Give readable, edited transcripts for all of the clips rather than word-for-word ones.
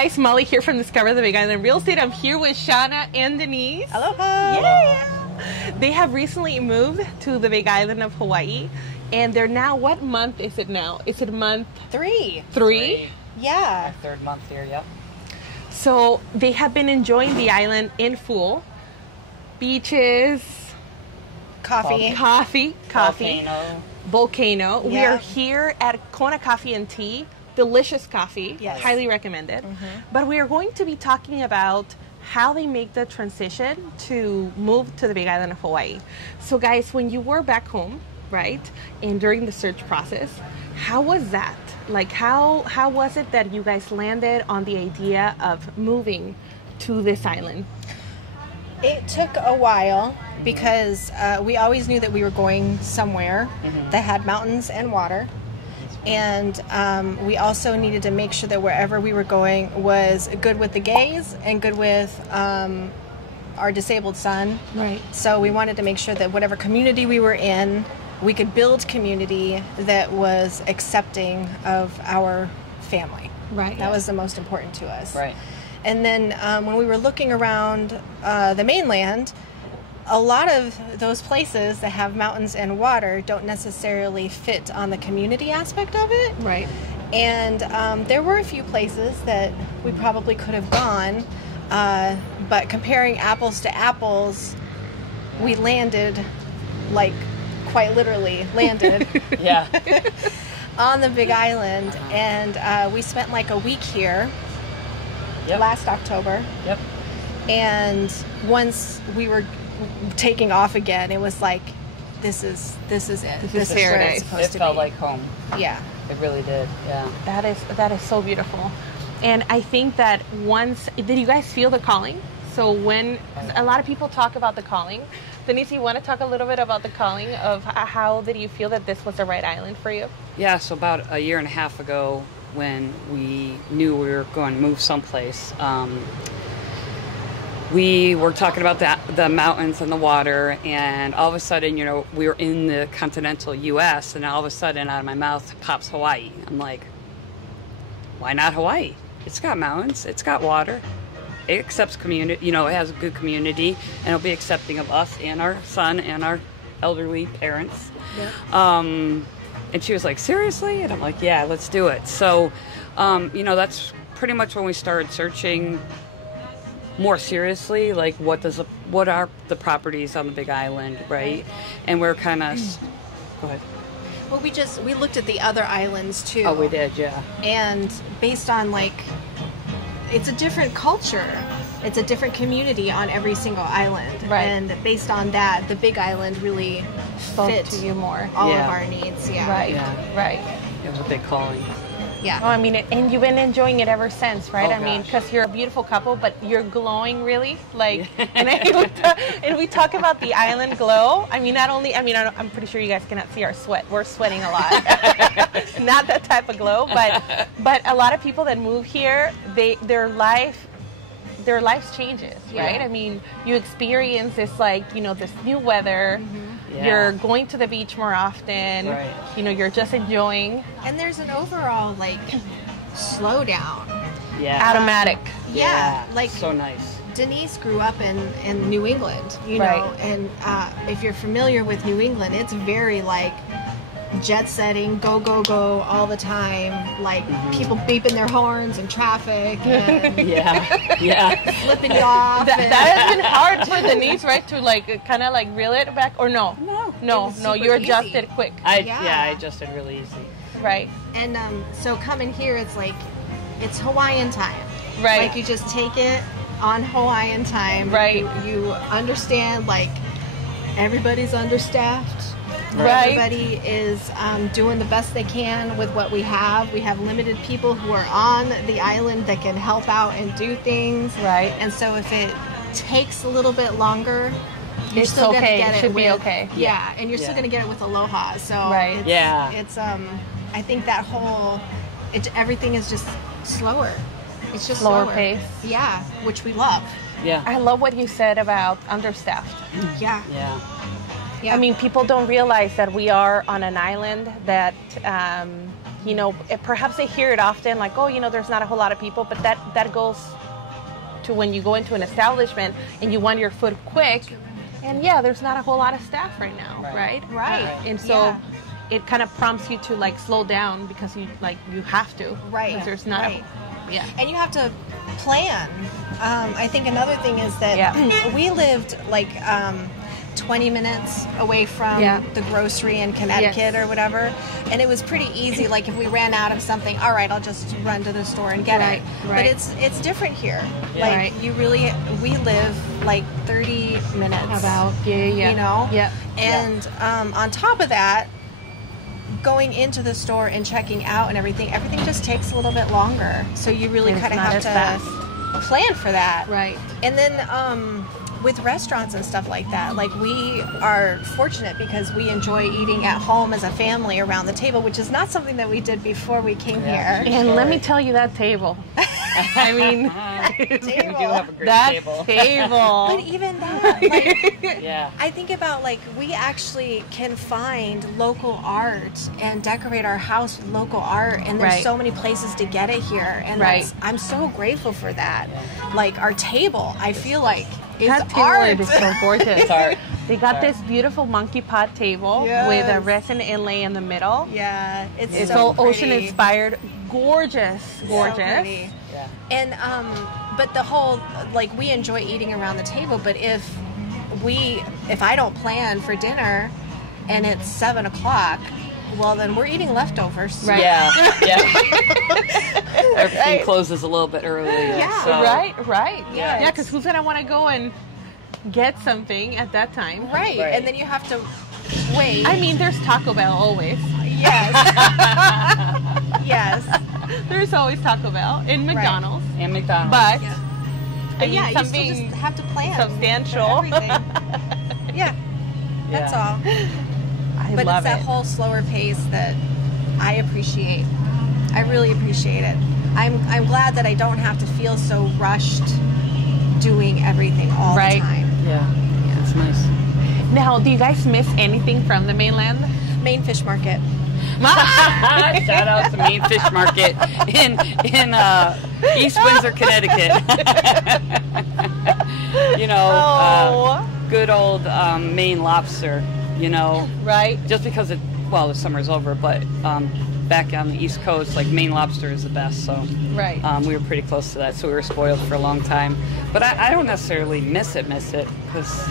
guys, Maly here from Discover the Big Island Real Estate. I'm here with Shawna and Denise. Aloha! Yeah! They have recently moved to the Big Island of Hawaii, and they're now, what month is it now? Is it month 3? 3? Yeah. Our 3rd month here, yep. So they have been enjoying the island in full. Beaches, Coffee. Volcano. Yeah. We are here at Kona Coffee and Tea. Delicious coffee. Yes. Highly recommended. But we are going to be talking about how they make the transition to move to the Big Island of Hawaii. So guys, when you were back home, right, and during the search process, how was that? Like how was it that you guys landed on the idea of moving to this island? It took a while because we always knew that we were going somewhere that had mountains and water. And we also needed to make sure that wherever we were going was good with the gays and good with our disabled son. Right. So we wanted to make sure that whatever community we were in, we could build community that was accepting of our family. Right. That was the most important to us. Right. And then when we were looking around the mainland, a lot of those places that have mountains and water don't necessarily fit on the community aspect of it. Right. And there were a few places that we probably could have gone, but comparing apples to apples, we landed, like quite literally landed Yeah. on the Big Island, and we spent like a week here. Yep. Last October. Yep. And once we were taking off again, it was like, this is it. This is where paradise. it's supposed It to felt be. like home. Yeah. It really did, yeah. That is so beautiful. And I think that once, did you guys feel the calling? So when a lot of people talk about the calling, Denise, you want to talk a little bit about the calling of how did you feel that this was the right island for you? Yeah, so about a year and a half ago, when we knew we were going to move someplace, we were talking about the mountains and the water, and all of a sudden, you know, we were in the continental U.S., and all of a sudden out of my mouth pops Hawaii. I'm like, why not Hawaii? It's got mountains, it's got water, it accepts community, you know, it has a good community, and it'll be accepting of us and our son and our elderly parents. Yeah. And she was like, seriously? And I'm like, yeah, let's do it. So, you know, that's pretty much when we started searching more seriously, like what are the properties on the Big Island, right? And we're kind of, go ahead. Well, we looked at the other islands too. Oh, we did, yeah. And based on like, it's a different culture. It's a different community on every single island. Right. And based on that, the Big Island really fit to you more. all Yeah. of our needs. Yeah. Right. Yeah. Right. It was a big calling. Yeah. Oh, I mean, and you've been enjoying it ever since, right? Oh, I mean, gosh. because you're a beautiful couple, but you're glowing really, like, and we talk about the island glow. I mean, I'm pretty sure you guys cannot see our sweat. We're sweating a lot. Not that type of glow, but a lot of people that move here, their life changes, right? Yeah. I mean, you experience this, like, you know, this new weather. Yeah. You're going to the beach more often. Right. You know, you're just enjoying. And there's an overall like slowdown. Yeah. Automatic. Yeah. Like so nice. Denise grew up in New England, you know, Right. and if you're familiar with New England, it's very like jet setting, go, go, go all the time, like people beeping their horns and traffic and Yeah. flipping you off. That has been hard for Denise, right? To like kind of like reel it back, or no? No, it was super you adjusted easy. quick, I Yeah. adjusted really easy. right? And so coming here, it's like, it's Hawaiian time. Right. Like you just take it on Hawaiian time. Right. You understand, like, everybody's understaffed. Right. Everybody is doing the best they can with what we have. We have limited people who are on the island that can help out and do things. Right. And so if it takes a little bit longer, you're It's still okay. gonna get It it. should be with- okay. Yeah, and you're still Yeah. gonna get it with aloha. So Right. it's, Yeah. it's I think that whole everything is just slower. It's just Slower slower. pace. Yeah, which we love. Yeah. I love what you said about understaffed. Yeah. Yeah. Yeah. I mean, people don't realize that we are on an island that You know, perhaps they hear it often, like, oh, you know, there's not a whole lot of people, but that goes to when you go into an establishment and you want your food quick, and yeah, there's not a whole lot of staff right now, right? And so it kind of prompts you to like slow down because you have to, because there's not and you have to plan. I think another thing is that we lived like 20 minutes away from the grocery in Connecticut or whatever, and it was pretty easy. Like if we ran out of something, all right, I'll just run to the store and get it. But it's different here. Like we live like 30 minutes you know. And on top of that, going into the store and checking out and everything just takes a little bit longer. So you really kind of have to plan for that. And then with restaurants and stuff like that, like we are fortunate because we enjoy eating at home as a family around the table, which is not something that we did before we came here. And let me tell you, that table. I mean, you do have a great table. But even that, like, I think about like we actually can find local art and decorate our house with local art, and there's so many places to get it here, and I'm so grateful for that. Like our table, I feel like that table is so gorgeous. They got this beautiful monkey pot table with a resin inlay in the middle. It's so ocean inspired, gorgeous. So pretty. And but the whole, like, we enjoy eating around the table, but if I don't plan for dinner and it's 7 o'clock, well, then we're eating leftovers. Everything closes a little bit earlier. Because who's gonna want to go and get something at that time? And then you have to wait. I mean, there's Taco Bell always. There's always Taco Bell and McDonald's. But I mean, you something still just have to plan substantial. That's all. But it's that whole slower pace that I appreciate. I really appreciate it. I'm glad that I don't have to feel so rushed doing everything all the time. It's nice. Now, do you guys miss anything from the mainland? Main Fish Market. Shout out to Main Fish Market in East Windsor, Connecticut. You know, good old Maine lobster. You know, just because the summer's over, but back on the East Coast, like Maine lobster is the best. So we were pretty close to that, so we were spoiled for a long time. But I don't necessarily miss it because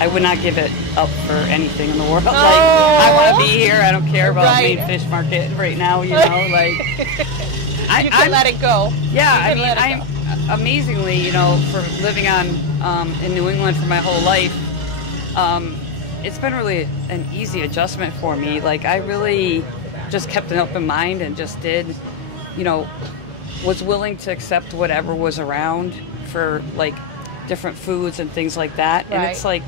I would not give it up for anything in the world. Like, I want to be here. I don't care about Main Fish Market right now. You know, like you can let it go. I'm amazingly, you know, for living in New England for my whole life. It's been really an easy adjustment for me. Like, I really just kept an open mind and just did, you know, was willing to accept whatever was around for, like, different foods and things like that. And it's like,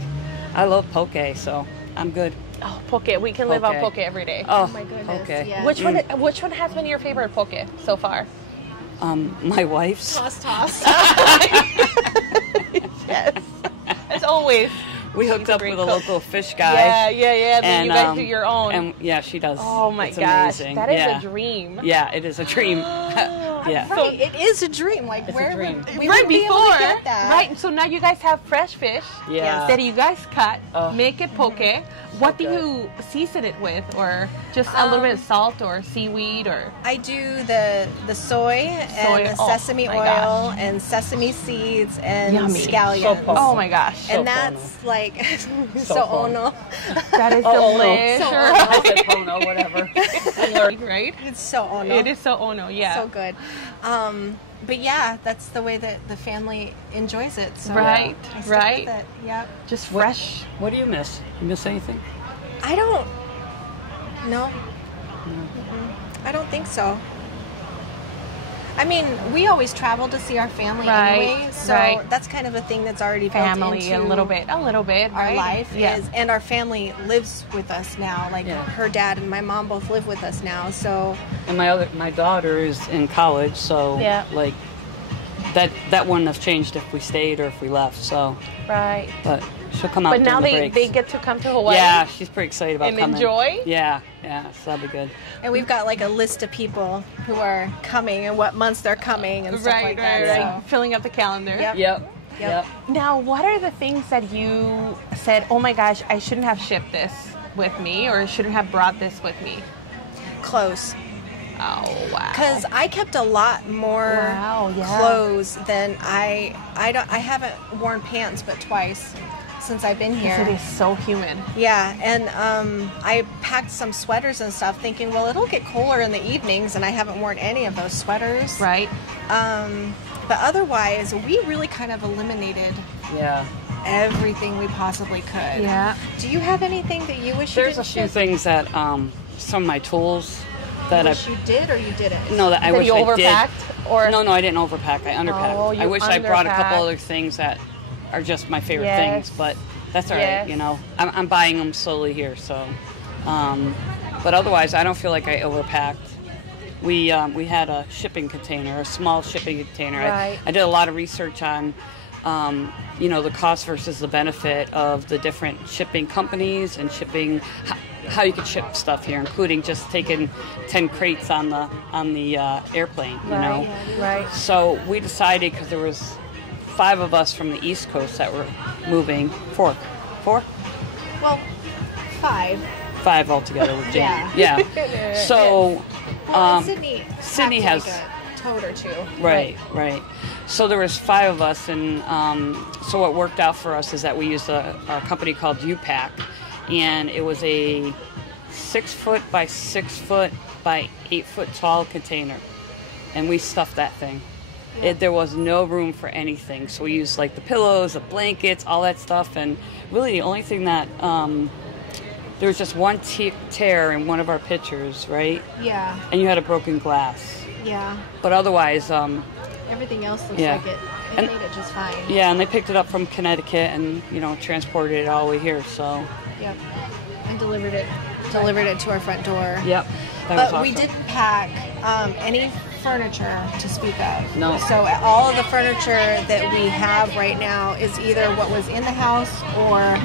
I love poke, so I'm good. Oh, poke. We can live on poke every day. Oh my goodness. Poke. Yeah. Which one has been your favorite poke so far? My wife's. Toss. Yes. As always. We hooked up with a local fish guy. Then you guys do your own. And she does. Oh my gosh, amazing. That is a dream. Yeah, it is a dream. It is a dream. Like, it's where a dream. we wouldn't be able to get that. So now you guys have fresh fish that you guys cut, make it poke. What do you season it with, or just a little bit of salt or seaweed, or? I do the soy and the sesame oil and sesame seeds and scallions. Oh my gosh! And that's like ono. That is delicious. I said ono, whatever. Right? It's so ono. It is so ono. Yeah. So good. But yeah, that's the way that the family enjoys it. So right. I stick with it. Yep. Just fresh. What do you miss? You miss anything? I don't. No. I don't think so. I mean, we always travel to see our family anyway, so that's kind of a thing that's already built into a little bit, our life is, and our family lives with us now. Like her dad and my mom both live with us now. So, and my daughter is in college, so like that wouldn't have changed if we stayed or if we left. So, but She'll come out But now during the they breaks. get to come to Hawaii. get to come to Hawaii. But now during the they breaks. get to come to Hawaii. Yeah, she's pretty excited about And coming. enjoy? Yeah, so that'll be good. And we've got like a list of people who are coming and what months they're coming and stuff like that. Right. Filling up the calendar. Yep. Yep. Now, what are the things that you said, oh my gosh, I shouldn't have shipped this with me, or I shouldn't have brought this with me? Clothes. Oh, wow. Because I kept a lot more clothes than I haven't worn pants but twice since I've been here. It is so humid. Yeah, and I packed some sweaters and stuff thinking, well, it'll get cooler in the evenings, and I haven't worn any of those sweaters. Right. But otherwise, we really kind of eliminated everything we possibly could. Yeah. Do you have anything that you wish you There's didn't a few ship? things that some of my tools that You wish you did or you didn't? No, that I That wish you I overpacked? did. Or No, I didn't overpack. I underpacked. Oh, you I wish I brought a couple underpacked. other things that are just my favorite Yes. things, but that's all Yes. right. I'm buying them slowly here, so. But otherwise, I don't feel like I overpacked. We had a shipping container, a small shipping container. Right. I did a lot of research on, the cost versus the benefit of the different shipping companies and shipping, how you could ship stuff here, including just taking 10 crates on the airplane. Right. So we decided, because there was 5 of us from the East Coast that were moving, 4, Well, 5. 5 altogether with Jane. Yeah. Yeah. So. Well, and Sydney has like a tote or two. Right. So there was 5 of us, and so what worked out for us is that we used a company called U-Pack, and it was a 6 foot by 6 foot by 8 foot tall container, and we stuffed that thing. There was no room for anything, so we used like the pillows, the blankets, all that stuff, and really the only thing that there was just one tear in one of our pictures, right? Yeah. And you had a broken glass. Yeah. But otherwise, Everything else looks Yeah. like it And- made it just fine. yeah, and they picked it up from Connecticut and transported it all the way here. So. Yep. And delivered it to our front door. Yep. That But was we awesome. didn't pack any furniture to speak of. No. So all of the furniture that we have right now is either what was in the house or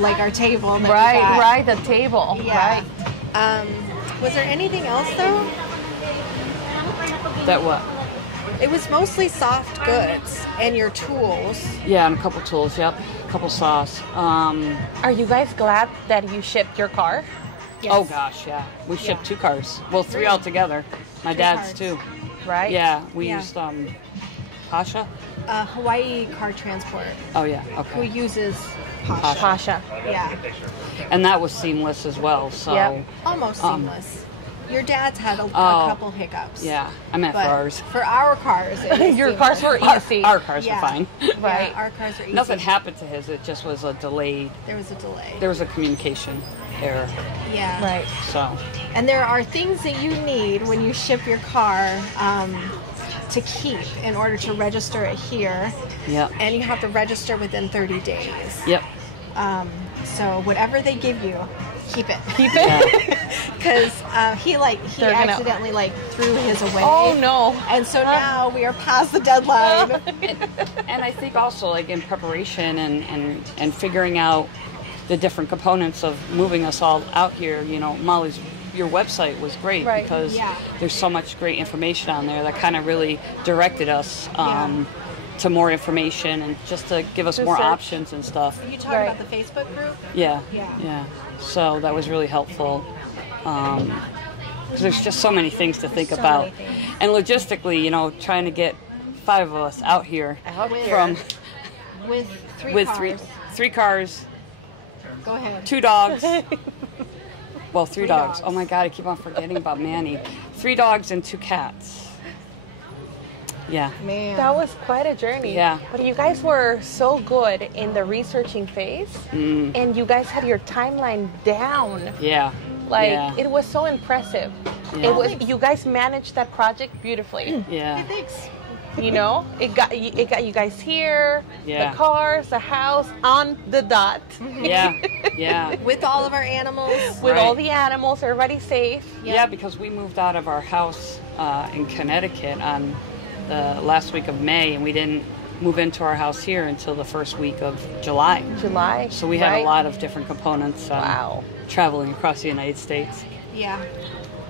like our table. That we got. Right, the table. Yeah. Right. Was there anything else though? That what? It was mostly soft goods and your tools. Yeah, and a couple tools. Yep, a couple saws. Are you guys glad that you shipped your car? Yes. Oh gosh, yeah. We shipped 2 cars. Well, 3 altogether. My 3 dad's cars. too. Right? Yeah, we Yeah. used Pasha. Hawaii Car Transport, Oh yeah, who okay. uses Pasha. Pasha. Yeah, And that was seamless as well. So. Yep. almost seamless. Your dad's had a couple hiccups. Yeah, I meant But for ours. for our cars, it was Your seamless. cars were easy. Our cars Yeah. were fine. Right. Yeah, our cars are easy. Nothing happened to his. It just was a delayed. There was a delay. There was a communication error. Yeah. Right. So. And there are things that you need when you ship your car to keep in order to register it here. Yep. And you have to register within 30 days. Yep. So whatever they give you, keep it. Keep it. Because he They're gonna- accidentally threw his away. Oh no. And so now we are past the deadline. And I think also like in preparation and figuring out the different components of moving us all out here, Maly's, your website was great Right. because Yeah. there's so much great information on there that kind of really directed us Yeah. to more information and just to give us To more search. options and stuff. Are you talking Right. about the Facebook group? Yeah. Yeah. So that was really helpful. Because there's just so many things to think so about. many things. And logistically, trying to get 5 of us out here Out here. from With three with cars. three cars, Go ahead. 2 dogs. Well, 3 Three dogs. dogs. Oh my God, I keep on forgetting about Manny. 3 dogs and 2 cats. Yeah. Man. That was quite a journey. Yeah. But you guys were so good in the researching phase, and you guys had your timeline down. Yeah. Like yeah. it was so impressive. Yeah. It was. You guys managed that project beautifully. Yeah. Thanks. It got you guys here. Yeah. The cars, the house, on the dot. Yeah. Yeah. With all of our animals. With all Right. the animals, everybody safe. Yeah, because we moved out of our house in Connecticut on the last week of May, and we didn't move into our house here until the first week of July. July. So we had right? a lot of different components Wow. traveling across the United States. Yeah.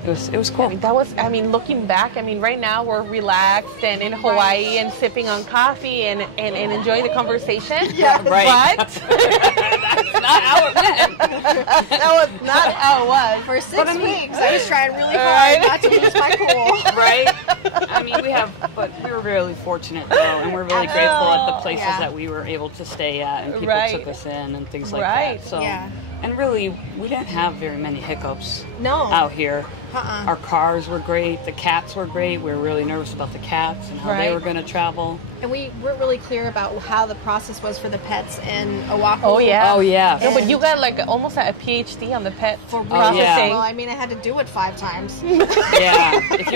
It was cool. I mean, looking back, I mean, right now we're relaxed and in Hawaii and sipping on coffee and enjoying the conversation. Yeah, right. But That's not how it went. that was not how it was. For 6 weeks, I was trying really hard not to lose my cool. Right? I mean, but we were really fortunate though, and we're really grateful at the places that we were able to stay at, and people took us in and things like that. So, and really, we didn't have very many hiccups out here. Our cars were great. The cats were great. We were really nervous about the cats and how they were going to travel. And we weren't really clear about how the process was for the pets in Oahu. Oh, yeah. Oh, yeah. No, but you got like almost a PhD on the pet processing. Well, I mean, I had to do it 5 times. Yeah. If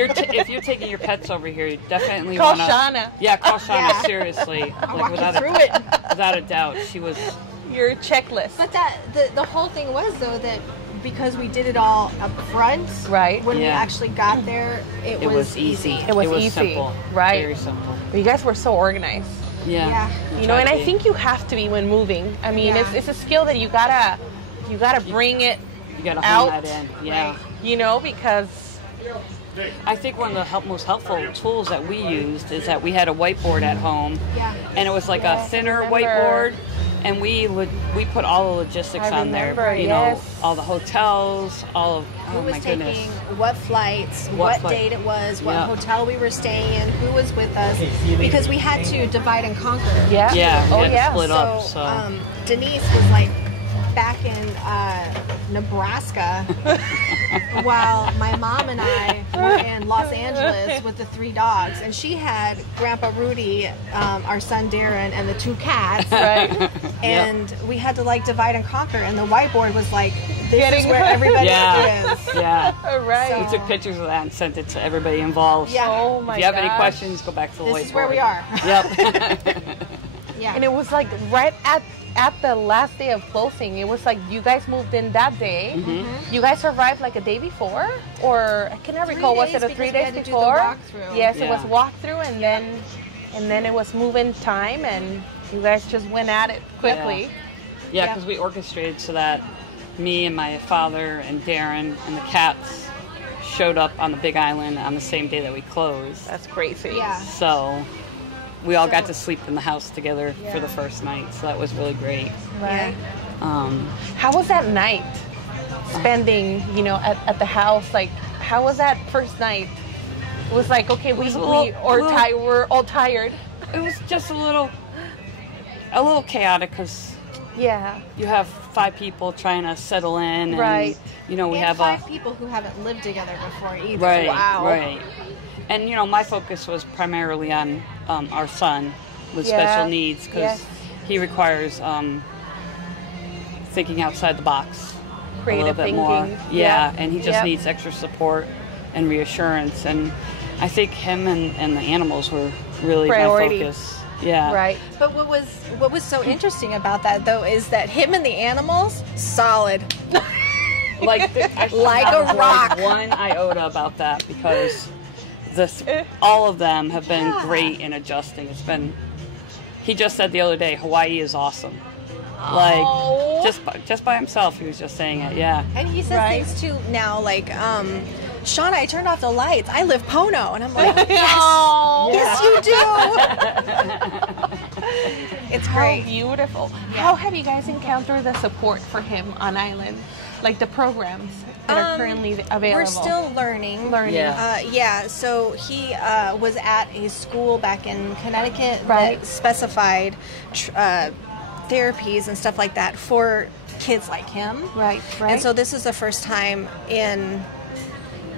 you're taking your pets over here, you definitely Call want to... Shawna. Yeah, call Shawna, seriously. I'll walk you through it. Without a doubt. She was... Your checklist. But the whole thing was, though, that because we did it all up front, when we actually got there, it was easy. It was easy. Simple. Right. Very simple. But you guys were so organized. Yeah. You know, and I think you have to be when moving. I mean, it's a skill that you gotta bring it You gotta out. hone that in. Yeah. You know, because I think one of the most helpful tools that we used is that we had a whiteboard at home, and it was like a thinner whiteboard, and we put all the logistics on there. You know, all the hotels, all of who was taking what flights, what date it was, what hotel we were staying in, who was with us, because we had to divide and conquer. Yeah. We had to split up. So Denise was like back in Nebraska while my mom and I were in Los Angeles with the 3 dogs, and she had Grandpa Rudy, our son Darren, and the 2 cats, and we had to like divide and conquer, and the whiteboard was like, this is where everybody is. Right. We took pictures of that and sent it to everybody involved. Oh my If you have any questions, go back to the whiteboard. This is where we are. Yep. And it was like right at the last day of closing. It was like you guys moved in that day. You guys arrived like a day before, or I cannot recall. Was it a 3 days before? Yes, it was walkthrough, and then it was move-in time, and you guys just went at it quickly. Yeah, because we orchestrated so that me and my father and Darren and the cats showed up on the Big Island on the same day that we closed. That's crazy. Yeah. So we all got to sleep in the house together for the first night, so that was really great. Right. How was that night? Spending, you know, at the house, like, how was that first night? It was like, okay, we're all tired. It was just a little chaotic because you have 5 people trying to settle in, and you know we have 5 people who haven't lived together before either. Right. And you know, my focus was primarily on our son with special needs, because he requires thinking outside the box Creative a little bit more. And he just needs extra support and reassurance. And I think him and the animals were really priority. My focus. Yeah. Right. But what was so interesting about that, though, is that him and the animals, solid. Like a rock. One iota about that, because all of them have been great in adjusting. He just said the other day, Hawaii is awesome. Like just by himself, he was just saying it. Yeah. And he says things too now, like, Shawna, I turned off the lights. I live Pono, and I'm like, yes, you do. It's great. How beautiful. How have you guys encountered the support for him on island? Like the programs that are currently available? We're still learning. So he was at a school back in Connecticut that specified therapies and stuff like that for kids like him. Right. And so this is the first time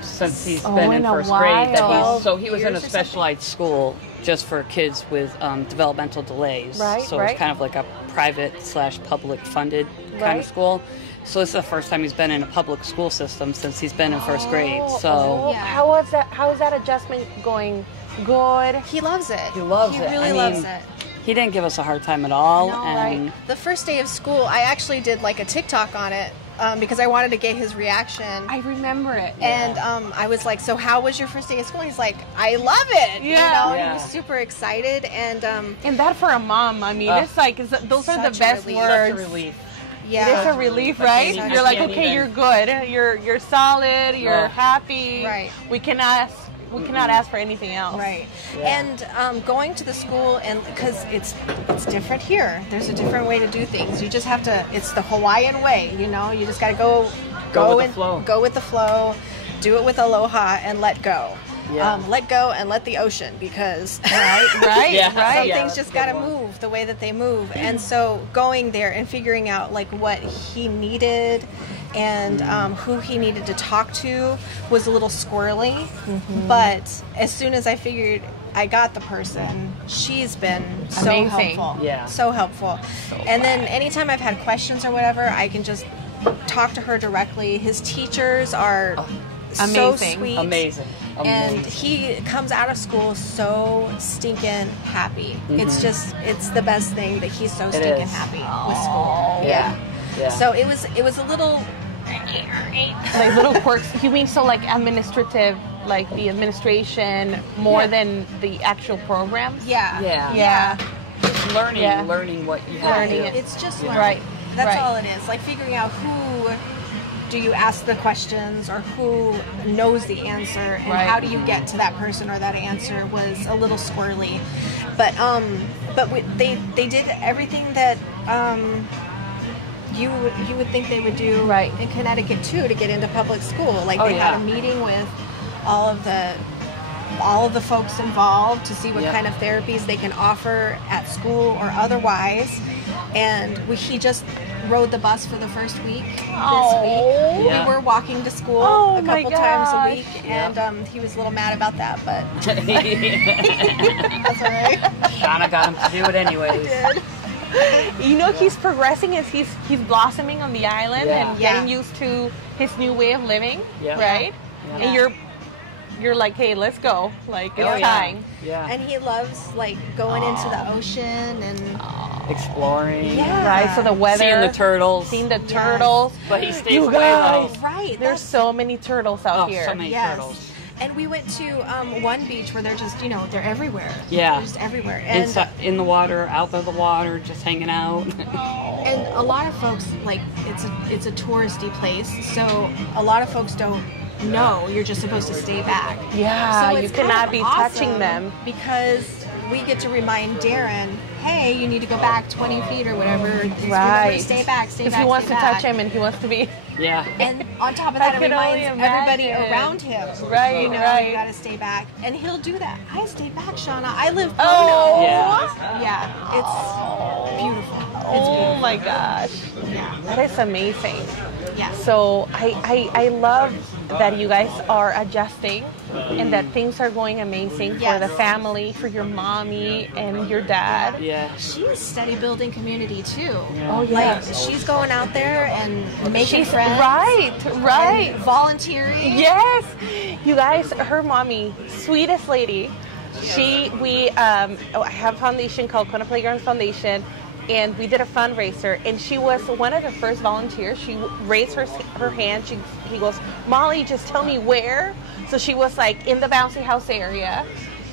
since he's been in first grade. So he was in a specialized school just for kids with developmental delays. So it's kind of like a private/public funded kind of school. So this is the first time he's been in a public school system since he's been in first grade. So how is that adjustment going? Good. He loves it. He loves it. He really loves it. He didn't give us a hard time at all. No, and the first day of school, I actually did like a TikTok on it because I wanted to get his reaction. I remember it. And I was like, so how was your first day of school? And he's like, I love it. Yeah. You know, Yeah. he was super excited. And that for a mom, I mean, it's like, those are the such a best relief. words. Such a relief. yeah. It is a relief, right? can't You're like, even- okay, you're good. You're solid. You're happy. Right. We cannot ask for anything else. Right. Yeah. And going to the school, and because it's different here. There's a different way to do things. You just have to, it's the Hawaiian way, you know? You just got to go with the flow. Go with the flow, do it with aloha, and let go. Yeah. Let go and let the ocean, because Right. Yeah. Right. some Yeah, things that's just a got to good one. move the way that they move. And so going there and figuring out like what he needed and who he needed to talk to was a little squirrely. Mm-hmm. But as soon as I figured I got the person, she's been so Amazing. helpful. Yeah. So helpful. And then anytime I've had questions or whatever, I can just talk to her directly. His teachers are so Amazing. sweet. Amazing. And he comes out of school so stinking happy. It's just, it's the best thing that he's so stinking is. happy with school. Yeah. Yeah. So it was a little, Like little quirks. You mean so like administrative, like the administration more than the actual program? yeah. Yeah. Yeah. Just learning, Yeah. learning what you have Learning to it. do. It's just Yeah. learning. Right. That's Right. all it is. Like figuring out who do you ask the questions or who knows the answer and Right. how do you get to that person or that answer was a little squirrely. But they did everything that you would think they would do Right. in Connecticut too to get into public school. Like Oh, they had yeah. a meeting with all of the folks involved to see what Yep. kind of therapies they can offer at school or otherwise. And he just rode the bus for the first week this week. Yeah. We were walking to school Oh, a my couple times a gosh. week, and he was a little mad about that, but Shauna that's all right. got him to do it anyways. You know, he's progressing as he's blossoming on the island Yeah. and Yeah. getting used to his new way of living, Yeah. right? Yeah. And you're like, hey, let's go. Like, it's Oh, yeah. time. Yeah. And he loves like going into the ocean and Exploring. yeah. Right, so the weather. Seeing the turtles. Seeing the turtles. But he stays You away guys. though. right. There's so many turtles out Oh, here. so many Yes. turtles. And we went to one beach where they're just, they're everywhere. Yeah. They're just everywhere. And In the water, out of the water, just hanging out. And a lot of folks, like, it's a touristy place, so a lot of folks don't know you're just supposed to stay back. Yeah, So you it's kind cannot of be awesome touching them. because we get to remind Darren, hey, you need to go back 20 feet or whatever. Just remember Right. to stay back, stay If back, he wants stay to back. touch him and he wants to be Yeah. And on top of that, I it can only reminds everybody imagine. around him. Right, You right. got to stay back. And he'll do that. I stay back, Shauna. I live Oh. Pono. Yeah. Yeah, it's beautiful. It's Oh beautiful. my gosh. Yeah. That is amazing. Yeah. So I love that you guys are adjusting and that things are going amazing for Yes. the family, for your mommy and your dad. Yeah. She's steady building community too. Oh Like yes. she's going out there and making She's friends. right. And volunteering. Yes, you guys, her mommy, sweetest lady. I have a foundation called Kona Playground Foundation, and we did a fundraiser, and she was one of the first volunteers. She raised her hand. He goes, Molly, just tell me where. So she was like in the bouncy house area,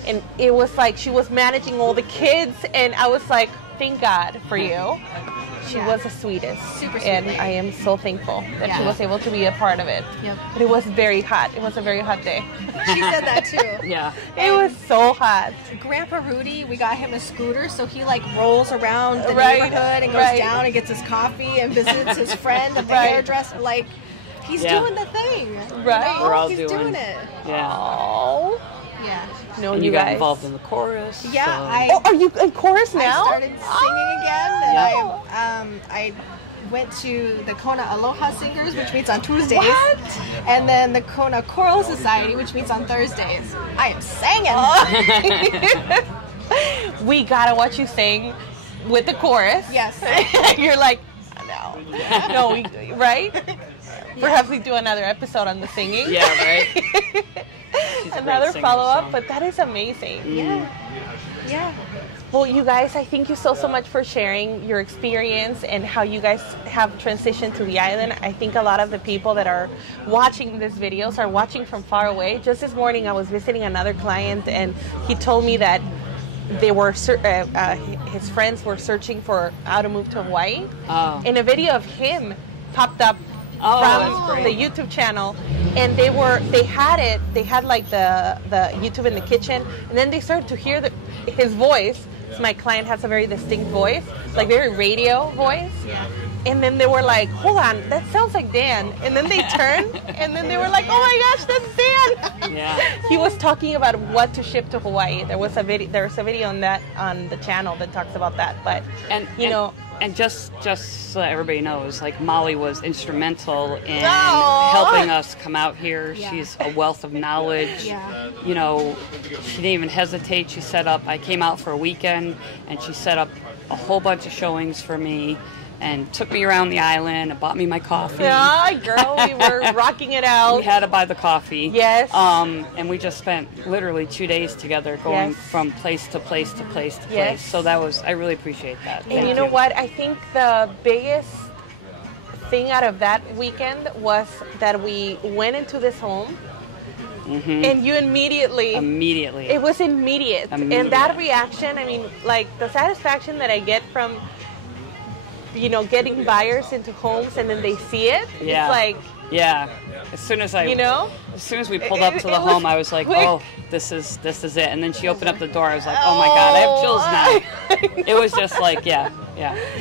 and it was like she was managing all the kids, and I was like, thank God for you. She Yeah. was the sweetest. Super sweet And lady. I am so thankful that she Yeah. was able to be a part of it. Yep. But it was very hot. It was a very hot day. She said that too. Yeah. It was so hot. Grandpa Rudy, we got him a scooter, so he like rolls around the Right, neighborhood and goes right. down and gets his coffee and visits his friend at the Right. hairdresser. Like, he's Yeah. doing the thing. Right. You know? We're all he's doing- doing it. Yeah. Oh. Yeah. No, And you you got guys. involved in the chorus. Yeah, so- Oh, are you in chorus I now? started singing again, and Yeah. I went to the Kona Aloha Singers, which meets on Tuesdays, What? and then the Kona Choral Society, which meets on Thursdays. I am singing. Oh. We gotta watch you sing with the chorus. Yes. You're like, no, right? Perhaps we do another episode on the singing. Yeah, right? She's a great Another singer, follow up, so. but that is amazing. Yeah. Yeah. Well, you guys, I thank you so much for sharing your experience and how you guys have transitioned to the island. I think a lot of the people that are watching these videos are watching from far away. Just this morning, I was visiting another client, and he told me that they were his friends were searching for how to move to Hawaii. Oh. And a video of him popped up from the YouTube channel, and they had like the YouTube in the kitchen, and then they started to hear his voice. So my client has a very distinct voice, like very radio voice. Yeah. And then they were like, hold on, that sounds like Dan. And then they turned, and then they were like, oh my gosh, that's Dan. Yeah. He was talking about what to ship to Hawaii. There's a video on that on the channel that talks about that. But and just so that everybody knows, like Maly was instrumental in helping us come out here. Yeah. She's a wealth of knowledge. Yeah. You know, she didn't even hesitate. She set up, I came out for a weekend, and she set up a whole bunch of showings for me and took me around the island and bought me my coffee. Yeah, girl, we were rocking it out. We had to buy the coffee. Yes. And we just spent literally 2 days together going Yes. from place to place to place to Yes. place. So I really appreciate that. And Thank you know what? I think the biggest thing out of that weekend was that we went into this home, and you immediately, it was immediate. And that reaction, I mean, like the satisfaction that I get from, you know, getting buyers into homes and then they see it, it's like, yeah. As soon as we pulled up to the home, I was like, oh, this is it. And then she opened up the door. I was like, oh my God, I have chills now. It was just like, yeah.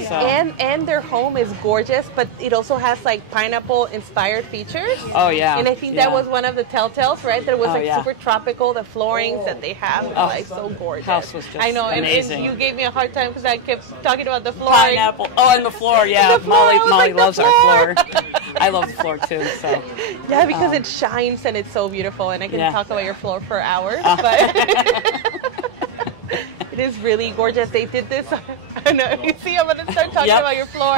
So. And their home is gorgeous, but it also has like pineapple inspired features. Oh yeah. And I think that was one of the telltales, right? That it was like yeah. super tropical. The floorings that they have, like so gorgeous. House was just I know, amazing. And you gave me a hard time because I kept talking about the flooring. Pineapple. Oh, and the floor. Yeah. The floor, Maly like, loves our floor. I love the floor too. So. Yeah, because it shines and it's so beautiful, and I can talk about your floor for hours, but it is really gorgeous. They did this. I know. You see, I'm gonna start talking about your floor,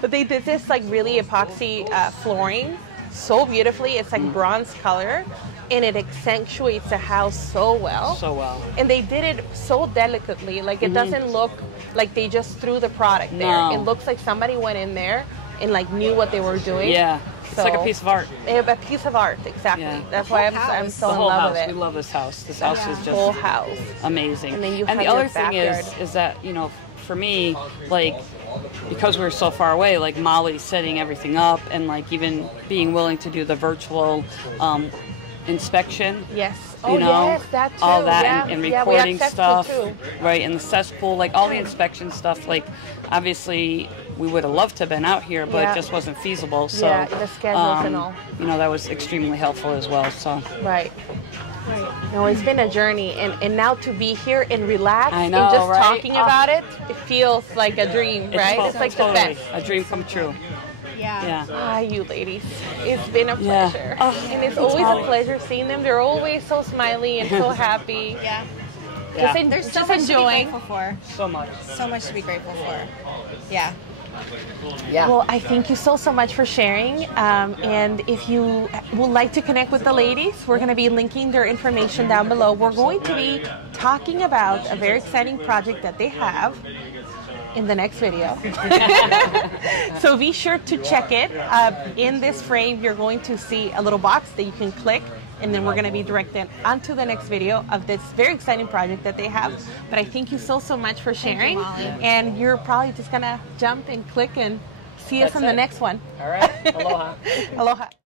but they did this like really epoxy flooring, so beautifully. It's like bronze color, and it accentuates the house so well. So well. And they did it so delicately. Like it doesn't look like they just threw the product there. No. It looks like somebody went in there and like knew what they were doing. Yeah. It's like a piece of art. A piece of art, exactly. Yeah. That's why I'm so The in whole love house. with it. We love this house. This house is just whole house. amazing. And then you and have the your other thing backyard. is that, you know, for me, like, because we were so far away, like Maly setting everything up and like even being willing to do the virtual inspection. Yes. You know, yes, that too. all that yeah. and we recording have stuff, too. right? And the cesspool, like all the inspection stuff. Like, obviously, we would have loved to have been out here, but it just wasn't feasible. So, the schedules and all. You know, that was extremely helpful as well. So, Right. No, it's been a journey, and now to be here and relax I know, and just right? talking about it feels like a dream, right? It's like totally the best. a dream come true. Yeah. Ah, you ladies. It's been a Yeah. pleasure. Oh, and it's always a pleasure seeing them. They're always so smiley and so happy. Yeah. There's so Just much enjoying. to be Grateful for. So much. So much to be grateful for. Yeah. Well, I thank you so much for sharing. And if you would like to connect with the ladies, we're going to be linking their information down below. We're going to be talking about a very exciting project that they have in the next video. So be sure to check it. In this frame, you're going to see a little box that you can click, and then we're going to be directed onto the next video of this very exciting project that they have. But I thank you so much for sharing. Thank you, Maly. And you're probably just going to jump and click and see us on the next one. All right. Aloha. Aloha.